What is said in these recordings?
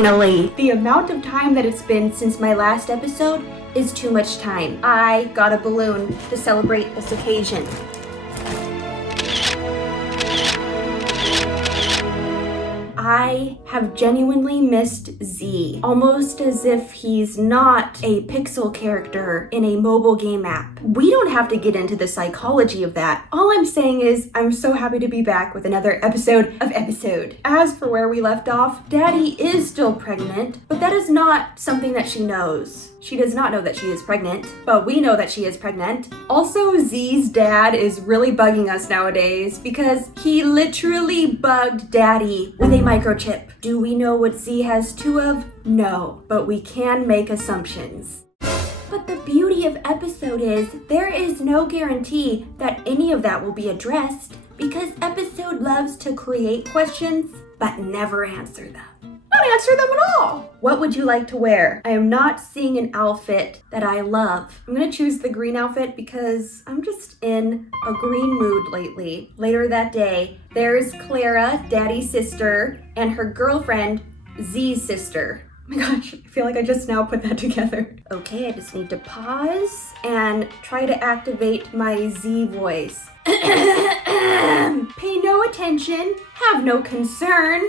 Finally! The amount of time that it's been since my last episode is too much time. I got a balloon to celebrate this occasion. I have genuinely missed Z, almost as if he's not a pixel character in a mobile game app. We don't have to get into the psychology of that. All I'm saying is I'm so happy to be back with another episode of Episode. As for where we left off, Daddy is still pregnant, but that is not something that she knows. She does not know that she is pregnant, but we know that she is pregnant. Also, Z's dad is really bugging us nowadays because he literally bugged Daddy with a microchip. Do we know what Z has two of? No, but we can make assumptions. But the beauty of Episode is there is no guarantee that any of that will be addressed because Episode loves to create questions but never answer them. Not answer them at all. What would you like to wear? I am not seeing an outfit that I love. I'm gonna choose the green outfit because I'm just in a green mood lately. Later that day, there's Clara, Daddy's sister, and her girlfriend, Z's sister. Oh my gosh, I feel like I just now put that together. Okay, I just need to pause and try to activate my Z voice. Pay no attention, have no concern.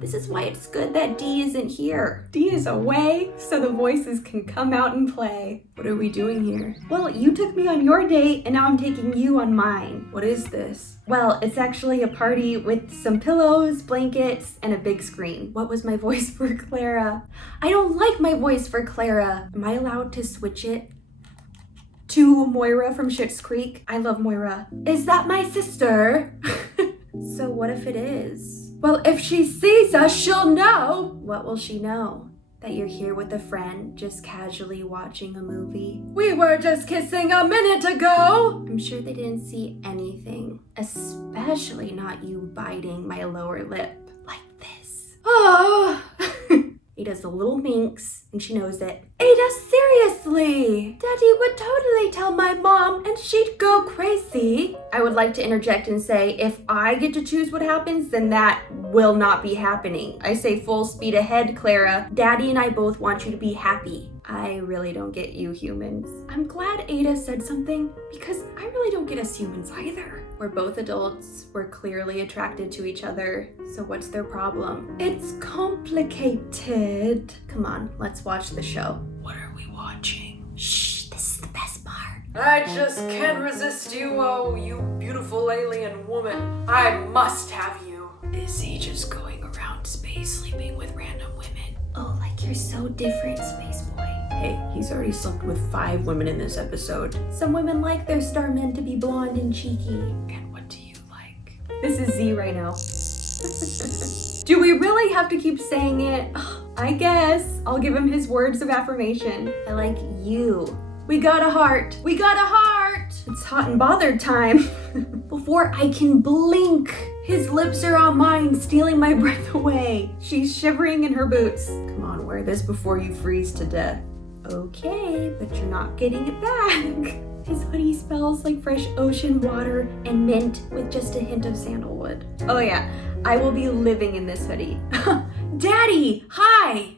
This is why it's good that D isn't here. D is away, so the voices can come out and play. What are we doing here? Well, you took me on your date, and now I'm taking you on mine. What is this? Well, it's actually a party with some pillows, blankets, and a big screen. What was my voice for Clara? I don't like my voice for Clara. Am I allowed to switch it to Moira from Schitt's Creek? I love Moira. Is that my sister? So what if it is? Well, if she sees us, she'll know. What will she know? That you're here with a friend, just casually watching a movie? We were just kissing a minute ago. I'm sure they didn't see anything, especially not you biting my lower lip like this. Oh. Ada's a little minx, and she knows it. Ada, seriously! Daddy would totally tell my mom, and she'd go crazy. I would like to interject and say, if I get to choose what happens, then that will not be happening. I say full speed ahead, Clara. Daddy and I both want you to be happy. I really don't get you humans. I'm glad Ada said something, because I really don't get us humans either. We're both adults, we're clearly attracted to each other, so what's their problem? It's complicated. Come on, let's watch the show. What are we watching? Shh, this is the best part. I just can't resist you, oh, you beautiful alien woman. I must have you. Is he just going around space sleeping with random women? Oh, like you're so different, space boy. Hey, he's already slept with 5 women in this episode. Some women like their star men to be blonde and cheeky. And what do you like? This is Z right now. Do we really have to keep saying it? I guess I'll give him his words of affirmation. I like you. We got a heart. We got a heart. It's hot and bothered time. Before I can blink, his lips are on mine, stealing my breath away. She's shivering in her boots. Come on, wear this before you freeze to death. Okay, but you're not getting it back. His hoodie smells like fresh ocean water and mint with just a hint of sandalwood. Oh yeah, I will be living in this hoodie. Daddy, hi!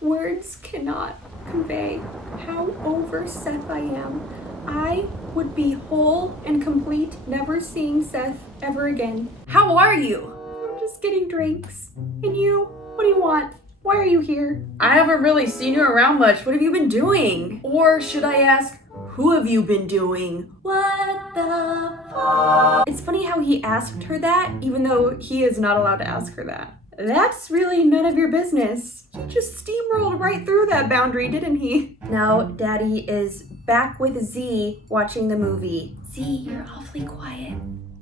Words cannot convey how over Seth I am. I would be whole and complete never seeing Seth ever again. How are you? I'm just getting drinks. And you? What do you want? Why are you here? I haven't really seen you around much. What have you been doing? Or should I ask, who have you been doing? What the fuck? It's funny how he asked her that, even though he is not allowed to ask her that. That's really none of your business. He just steamrolled right through that boundary, didn't he? Now, Daddy is back with Z watching the movie. Z, you're awfully quiet.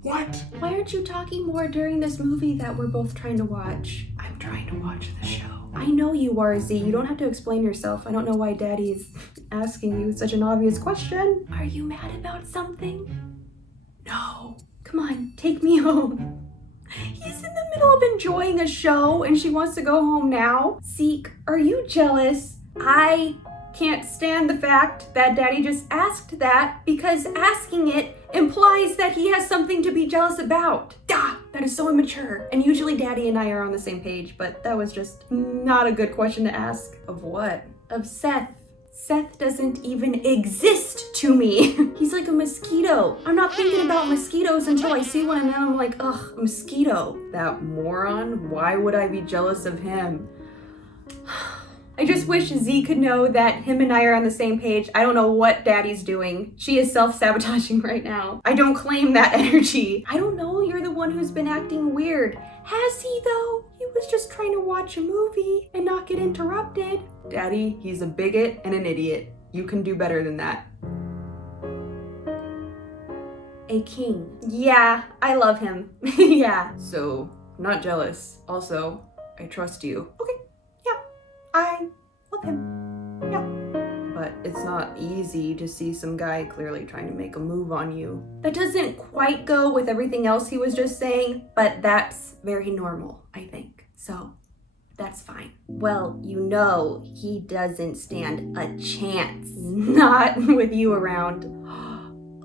What? Why aren't you talking more during this movie that we're both trying to watch? I'm trying to watch the show. I know you are, Z. You don't have to explain yourself. I don't know why Daddy's asking you such an obvious question. Are you mad about something? No. Come on, take me home. He's in the middle of enjoying a show and she wants to go home now. Zeke, are you jealous? I can't stand the fact that Daddy just asked that because asking it implies that he has something to be jealous about. That is so immature. And usually Daddy and I are on the same page, but that was just not a good question to ask. Of what? Of Seth. Seth doesn't even exist to me. He's like a mosquito. I'm not thinking about mosquitoes until I see one and then I'm like, ugh, a mosquito. That moron? Why would I be jealous of him? I just wish Z could know that him and I are on the same page. I don't know what Daddy's doing. She is self-sabotaging right now. I don't claim that energy. I don't know, you're the one who's been acting weird. Has he though? He was just trying to watch a movie and not get interrupted. Daddy, he's a bigot and an idiot. You can do better than that. A king. Yeah, I love him. Yeah. So, I'm not jealous. Also, I trust you. Okay, yeah, I love him. Yeah. But it's not easy to see some guy clearly trying to make a move on you. That doesn't quite go with everything else he was just saying, but that's very normal, I think. So, that's fine. Well, you know he doesn't stand a chance. Not with you around.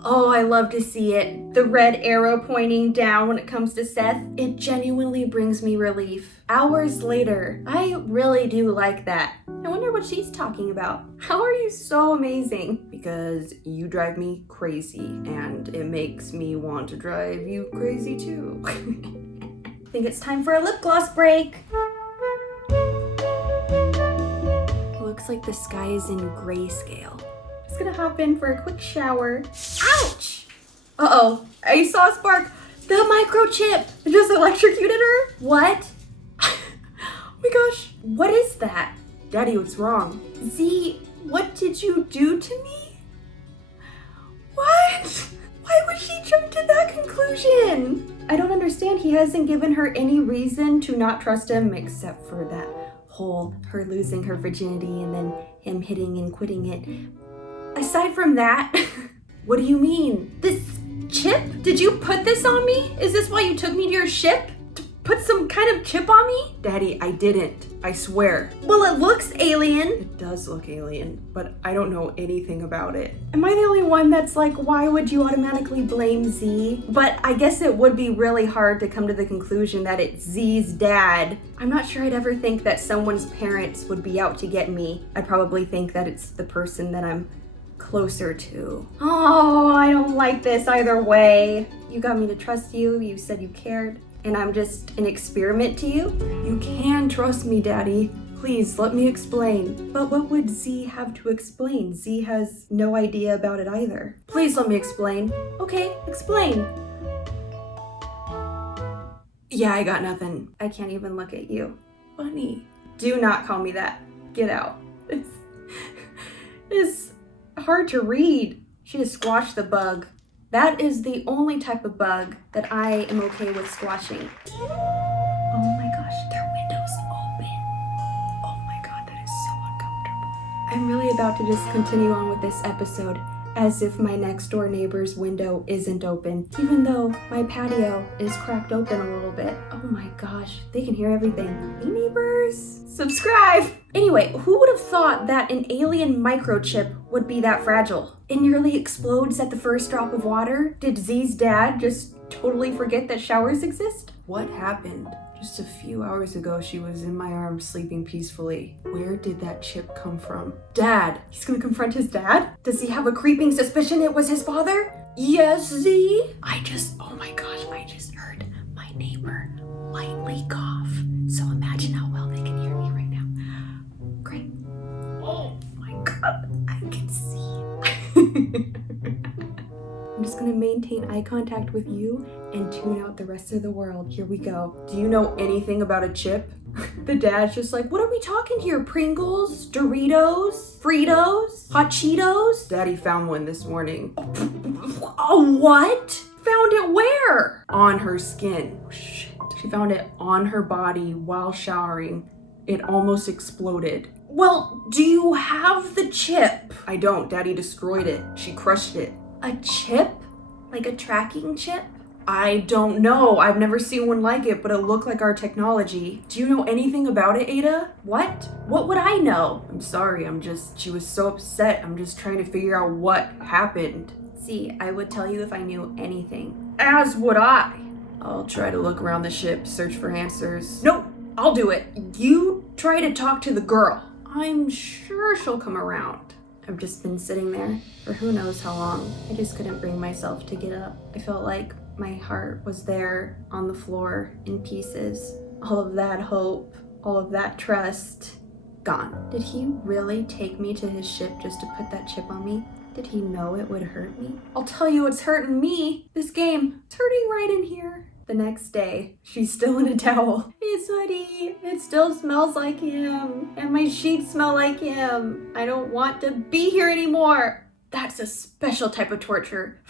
Oh, I love to see it. The red arrow pointing down when it comes to Seth, it genuinely brings me relief. Hours later, I really do like that. I wonder what she's talking about. How are you so amazing? Because you drive me crazy, and it makes me want to drive you crazy too. I think it's time for a lip gloss break. Looks like the sky is in grayscale. Just gonna hop in for a quick shower. Ouch! Uh-oh, I saw a spark. The microchip just electrocuted her? What? Oh my gosh, what is that? Daddy, what's wrong? Z, what did you do to me? What? Why would she jump to that conclusion? I don't understand. He hasn't given her any reason to not trust him except for that whole her losing her virginity and then him hitting and quitting it. Aside from that, what do you mean? This chip? Did you put this on me? Is this why you took me to your ship? To put some kind of chip on me? Daddy, I didn't. I swear. Well, it looks alien. It does look alien, but I don't know anything about it. Am I the only one that's like, why would you automatically blame Z? But I guess it would be really hard to come to the conclusion that it's Z's dad. I'm not sure I'd ever think that someone's parents would be out to get me. I'd probably think that it's the person that I'm closer to. Oh, I don't like this either way. You got me to trust you. You said you cared. And I'm just an experiment to you? You can trust me, Daddy. Please, let me explain. But what would Z have to explain? Z has no idea about it either. Please let me explain. Okay, explain. Yeah, I got nothing. I can't even look at you. Bunny. Do not call me that. Get out. It's hard to read. She just squashed the bug. That is the only type of bug that I am okay with squashing. Oh my gosh, their window's open. Oh my god, that is so uncomfortable. I'm really about to just continue on with this episode as if my next door neighbor's window isn't open, even though my patio is cracked open a little bit. Oh my gosh, they can hear everything. Hey neighbors, subscribe! Anyway, who would have thought that an alien microchip would be that fragile? It nearly explodes at the first drop of water. Did Z's dad just totally forget that showers exist? What happened? Just a few hours ago, she was in my arms sleeping peacefully. Where did that chip come from? Dad! He's gonna confront his dad? Does he have a creeping suspicion it was his father? Yes, Z? Oh my gosh, I just heard my neighbor lightly cough. So imagine how well they can hear me right now. Great. Oh my god, I can see. I'm just gonna maintain eye contact with you and tune out the rest of the world. Here we go. Do you know anything about a chip? The dad's just like, what are we talking here? Pringles? Doritos? Fritos? Hot Cheetos? Daddy found one this morning. Oh, what? Found it where? On her skin. Oh, shit. She found it on her body while showering. It almost exploded. Well, do you have the chip? I don't. Daddy destroyed it. She crushed it. A chip? Like a tracking chip? I don't know. I've never seen one like it, but it looked like our technology. Do you know anything about it, Ada? What? What would I know? I'm sorry. she was so upset. I'm just trying to figure out what happened. See, I would tell you if I knew anything. As would I. I'll try to look around the ship, search for answers. Nope, I'll do it. You try to talk to the girl. I'm sure she'll come around. I've just been sitting there for who knows how long. I just couldn't bring myself to get up. I felt like my heart was there on the floor in pieces. All of that hope, all of that trust, gone. Did he really take me to his ship just to put that chip on me? Did he know it would hurt me? I'll tell you what's hurting me. This game, it's hurting right in here. The next day, she's still in a towel. Hey, sweaty, it still smells like him. And my sheets smell like him. I don't want to be here anymore. That's a special type of torture.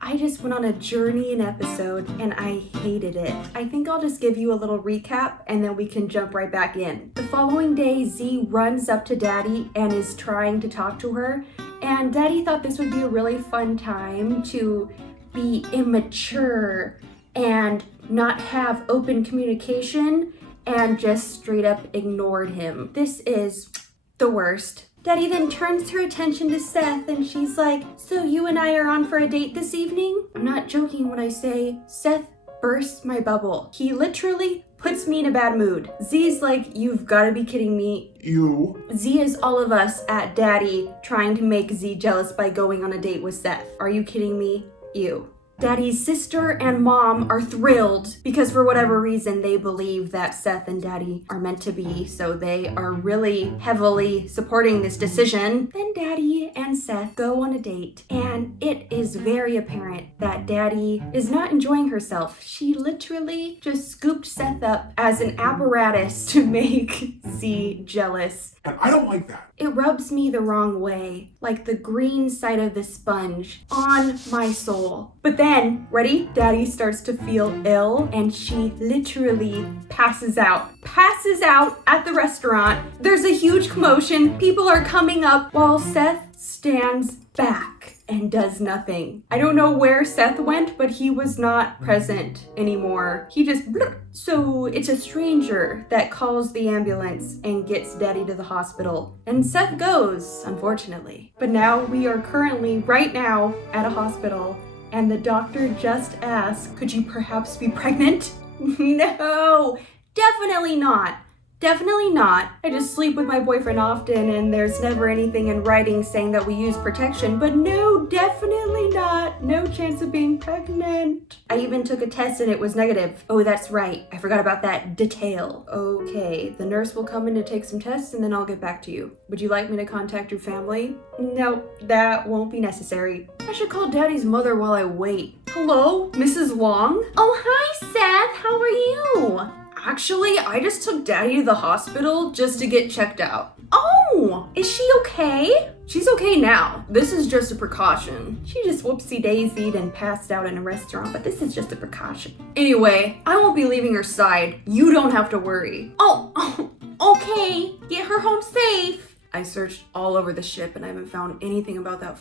I just went on a journey an episode and I hated it. I think I'll just give you a little recap and then we can jump right back in. The following day, Z runs up to Daddy and is trying to talk to her. And Daddy thought this would be a really fun time to be immature and not have open communication and just straight up ignored him. This is the worst. Daddy then turns her attention to Seth and she's like, so you and I are on for a date this evening? I'm not joking when I say Seth bursts my bubble. He literally puts me in a bad mood. Z's like, you've gotta be kidding me. You. Z is all of us at Daddy trying to make Z jealous by going on a date with Seth. Are you kidding me? You. Daddy's sister and mom are thrilled because for whatever reason they believe that Seth and Daddy are meant to be, so they are really heavily supporting this decision. Then Daddy and Seth go on a date and it is very apparent that Daddy is not enjoying herself. She literally just scooped Seth up as an apparatus to make Z jealous. And I don't like that. It rubs me the wrong way, like the green side of the sponge on my soul. But then, ready? Daddy starts to feel ill and she literally passes out. Passes out at the restaurant. There's a huge commotion. People are coming up while Seth stands back and does nothing. I don't know where Seth went, but he was not present anymore. He just blurp. So it's a stranger that calls the ambulance and gets Daddy to the hospital. And Seth goes, unfortunately. But now we are currently, right now, at a hospital and the doctor just asked, could you perhaps be pregnant? No, definitely not. Definitely not. I just sleep with my boyfriend often and there's never anything in writing saying that we use protection, but no, definitely not. No chance of being pregnant. I even took a test and it was negative. Oh, that's right. I forgot about that detail. Okay, the nurse will come in to take some tests and then I'll get back to you. Would you like me to contact your family? No, that won't be necessary. I should call Daddy's mother while I wait. Hello, Mrs. Long? Oh, hi, Seth. How are you? Actually, I just took Daddy to the hospital just to get checked out. Oh, is she okay? She's okay now. This is just a precaution. She just whoopsie-daisied and passed out in a restaurant, but this is just a precaution. Anyway, I won't be leaving her side. You don't have to worry. Oh, okay. Get her home safe. I searched all over the ship and I haven't found anything about that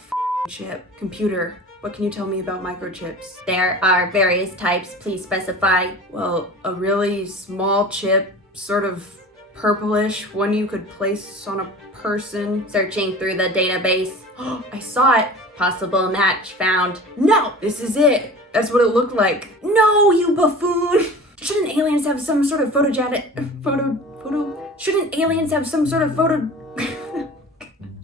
chip. Computer, what can you tell me about microchips? There are various types. Please specify. Well, a really small chip, sort of purplish, one you could place on a person. Searching through the database. I saw it. Possible match found. No, this is it. That's what it looked like. No, you buffoon. Shouldn't aliens have some sort of Shouldn't aliens have some sort of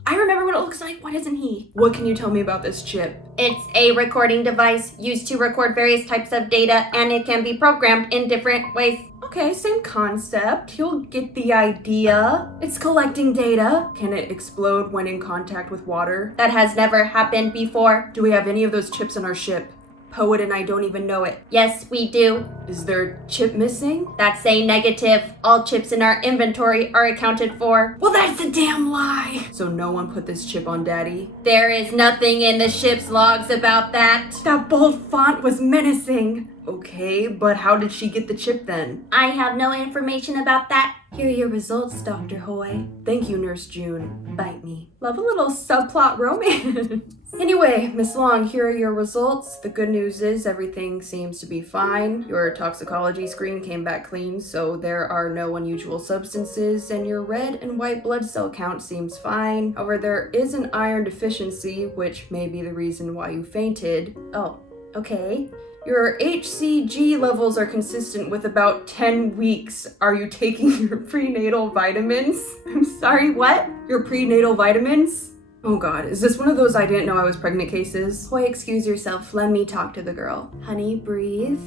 I remember what it looks like. Why doesn't he? What can you tell me about this chip? It's a recording device used to record various types of data, and it can be programmed in different ways. Okay, same concept. You'll get the idea. It's collecting data. Can it explode when in contact with water? That has never happened before. Do we have any of those chips on our ship? Poet and I don't even know it. Yes, we do. Is there a chip missing? That's a negative. All chips in our inventory are accounted for. Well, that's a damn lie. So no one put this chip on Daddy? There is nothing in the ship's logs about that. That bold font was menacing. Okay, but how did she get the chip then? I have no information about that. Here are your results, Dr. Hoy. Thank you, Nurse June. Bite me. Love a little subplot romance. Anyway, Miss Long, here are your results. The good news is everything seems to be fine. Your toxicology screen came back clean, so there are no unusual substances, and your red and white blood cell count seems fine. However, there is an iron deficiency, which may be the reason why you fainted. Oh, okay. Your HCG levels are consistent with about 10 weeks. Are you taking your prenatal vitamins? I'm sorry, what? Your prenatal vitamins? Oh God, is this one of those I didn't know I was pregnant cases? Boy, excuse yourself. Let me talk to the girl. Honey, breathe.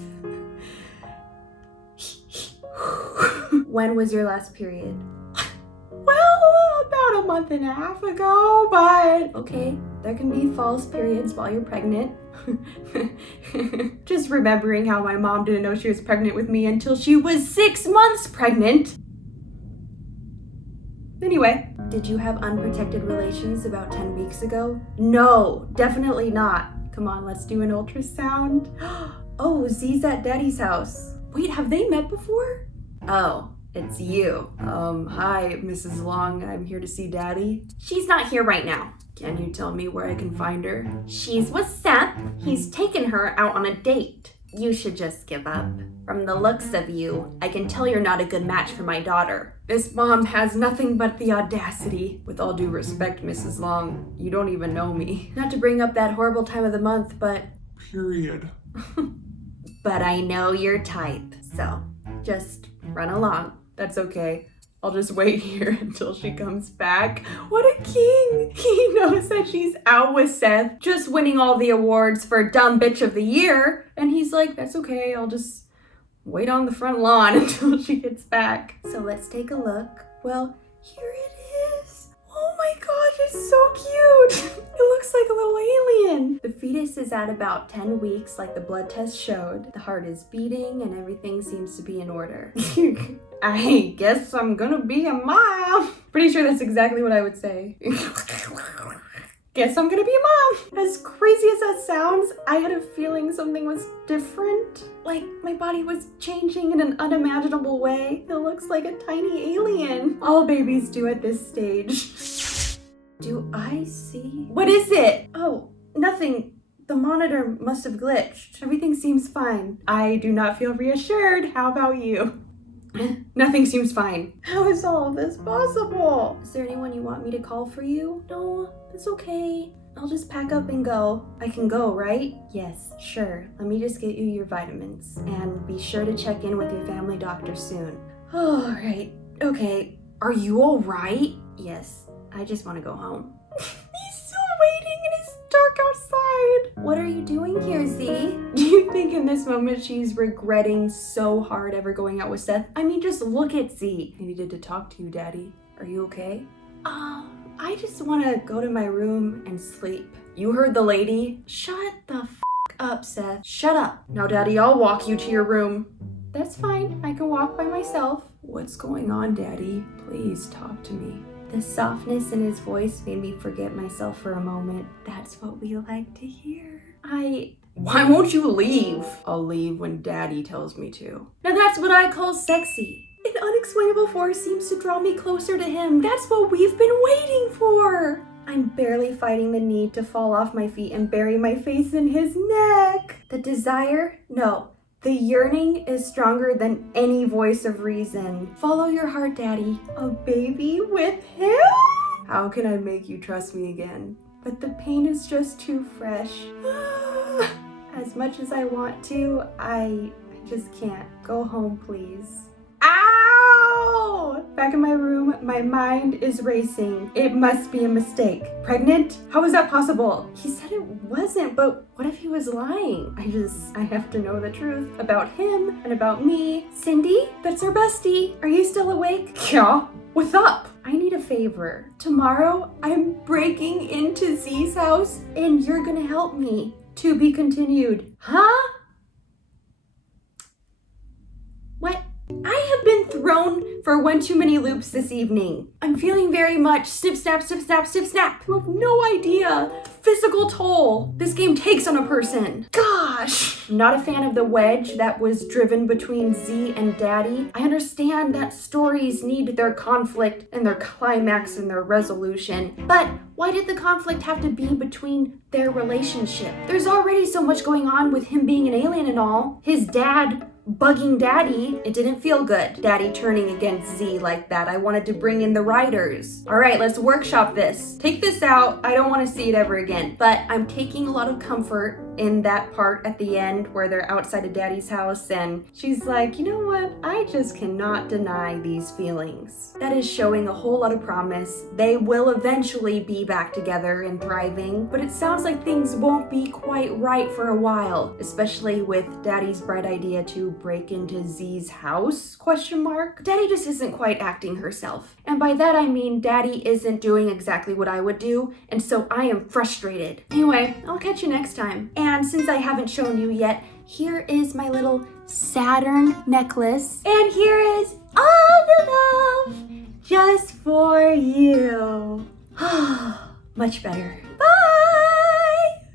When was your last period? Well, about a month and a half ago, but... Okay, there can be false periods while you're pregnant. Just remembering how my mom didn't know she was pregnant with me until she was 6 months pregnant. Anyway. Did you have unprotected relations about 10 weeks ago? No, definitely not. Come on, let's do an ultrasound. Oh, Z's at Daddy's house. Wait, have they met before? Oh, it's you. Hi, Mrs. Long. I'm here to see Daddy. She's not here right now. Can you tell me where I can find her? She's with Seth. He's taken her out on a date. You should just give up. From the looks of you, I can tell you're not a good match for my daughter. This mom has nothing but the audacity. With all due respect, Mrs. Long, you don't even know me. Not to bring up that horrible time of the month, but... Period. But I know your type, so just run along. That's okay. I'll just wait here until she comes back. What a king! He knows that she's out with Seth, just winning all the awards for Dumb Bitch of the Year. And he's like, that's okay, I'll just wait on the front lawn until she gets back. So let's take a look. Well, here it is. Oh my gosh, it's so cute. It looks like a little alien. The fetus is at about 10 weeks, like the blood test showed. The heart is beating and everything seems to be in order. I guess I'm gonna be a mom. Pretty sure that's exactly what I would say. Guess I'm gonna be a mom. As crazy as that sounds, I had a feeling something was different. Like my body was changing in an unimaginable way. It looks like a tiny alien. All babies do at this stage. Do I see? What is it? Oh, nothing. The monitor must have glitched. Everything seems fine. I do not feel reassured. How about you? Nothing seems fine. How is all of this possible? Is there anyone you want me to call for you? No, it's okay. I'll just pack up and go. I can go, right? Yes, sure. Let me just get you your vitamins. And be sure to check in with your family doctor soon. All right. Okay. Are you all right? Yes, I just want to go home. He's still waiting and it's dark outside. What are you doing here, Z? Do you think in this moment she's regretting so hard ever going out with Seth? I mean, just look at Z. I needed to talk to you, Daddy. Are you okay? I just want to go to my room and sleep. You heard the lady? Shut the up, Seth. Shut up. Now, Daddy, I'll walk you to your room. That's fine. I can walk by myself. What's going on, Daddy? Please talk to me. The softness in his voice made me forget myself for a moment. That's what we like to hear. Why won't you leave? I'll leave when Daddy tells me to. Now that's what I call sexy. An unexplainable force seems to draw me closer to him. That's what we've been waiting for. I'm barely fighting the need to fall off my feet and bury my face in his neck. The desire? No. The yearning is stronger than any voice of reason. Follow your heart, Daddy. A baby with him? How can I make you trust me again? But the pain is just too fresh. As much as I want to, I just can't. Go home, please. Ow! Back in my room, my mind is racing. It must be a mistake. Pregnant? How is that possible? He said it wasn't, but what if he was lying? I have to know the truth about him and about me. Cindy? That's our bestie. Are you still awake? Yeah. What's up? I need a favor. Tomorrow, I'm breaking into Z's house and you're gonna help me. To be continued. Huh? What? I have been thrown for one too many loops this evening. I'm feeling very much snip, snap, snip, snap, snip, snap. You have no idea physical toll this game takes on a person. Gosh. I'm not a fan of the wedge that was driven between Z and Daddy. I understand that stories need their conflict and their climax and their resolution, but why did the conflict have to be between their relationship? There's already so much going on with him being an alien and all. His dad bugging Daddy. It didn't feel good. Daddy turning against Z like that. I wanted to bring in the writers. All right, let's workshop this. Take this out. I don't want to see it ever again. But I'm taking a lot of comfort in that part at the end where they're outside of Daddy's house and she's like, you know what? I just cannot deny these feelings. That is showing a whole lot of promise. They will eventually be back together and thriving, but it sounds like things won't be quite right for a while, especially with Daddy's bright idea to break into Z's house, ? Daddy just isn't quite acting herself. And by that I mean Daddy isn't doing exactly what I would do, and so I am frustrated. Anyway, I'll catch you next time. And since I haven't shown you yet, here is my little Saturn necklace. And here is all the love just for you. Much better.